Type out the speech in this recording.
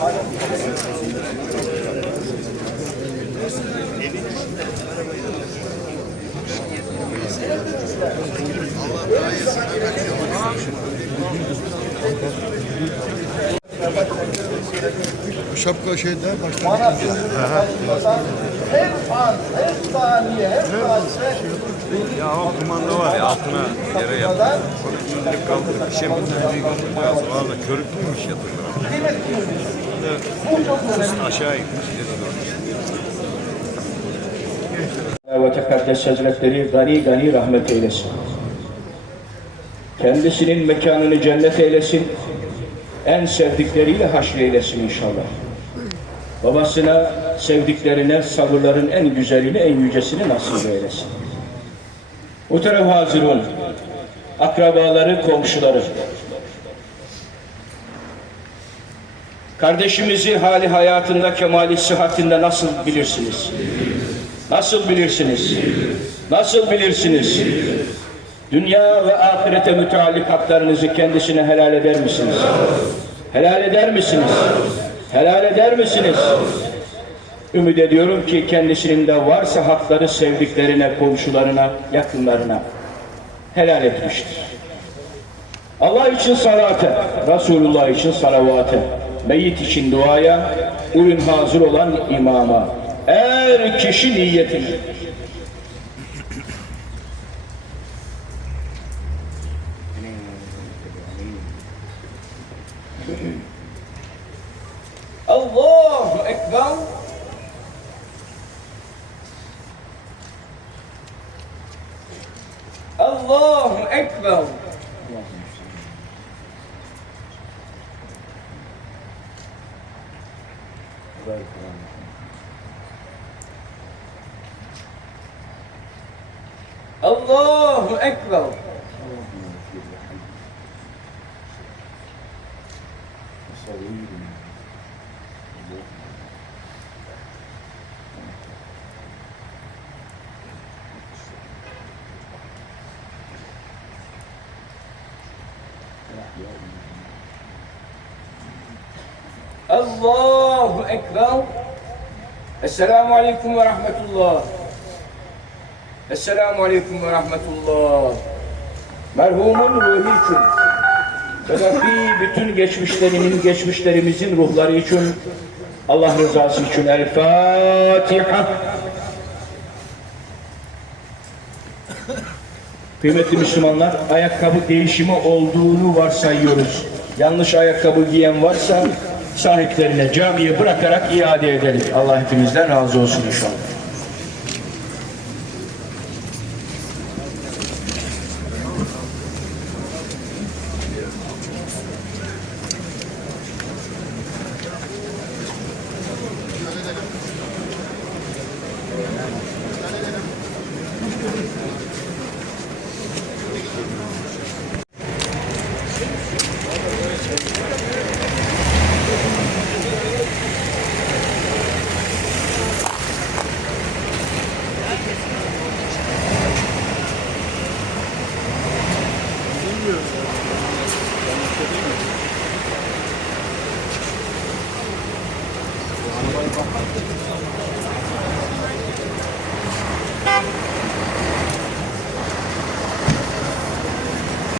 Allah Şapka şeyde başta Her an, her saniye, her saniye Ya ama kumanda var ya altına yere yatır. Sonra çözülüp kaldırıp bir şey mi? Valla körüklüymüş yatırlar. Üst aşağı inmiş. ve Tekaddes Hazretleri gani gani rahmet eylesin. Kendisinin mekanını cennet eylesin. En sevdikleriyle haşreylesin inşallah. Babasına, sevdiklerine sabırların en güzelini, en yücesini nasip eylesin. Muhterem hazirun, akrabaları, komşuları, kardeşimizi hali hayatında, kemali sıhhatinde nasıl bilirsiniz? Nasıl bilirsiniz? Nasıl bilirsiniz? Dünya ve ahirete müteallik haklarınızı kendisine helal eder misiniz? Helal eder misiniz? Helal eder misiniz? Ümit ediyorum ki kendisinin de varsa hakları sevdiklerine, komşularına, yakınlarına helal etmiştir. Allah için salate, Resulullah için salavate, meyyit için duaya, uyun hazır olan imama. Er kişi niyetini. Allahu Ekber. Allahu Ekber. Allahu Ekber. Allahu Ekber. Esselamu Aleyküm ve Rahmetullah. Esselamu Aleyküm ve Rahmetullah. Merhumun ruhu için ve bütün geçmişlerinin, geçmişlerimizin ruhları için Allah rızası için El Fatiha. Kıymetli Müslümanlar, ayakkabı değişimi olduğunu varsayıyoruz. Yanlış ayakkabı giyen varsa sahiplerine camiye bırakarak iade edelim. Allah hepinizden razı olsun inşallah.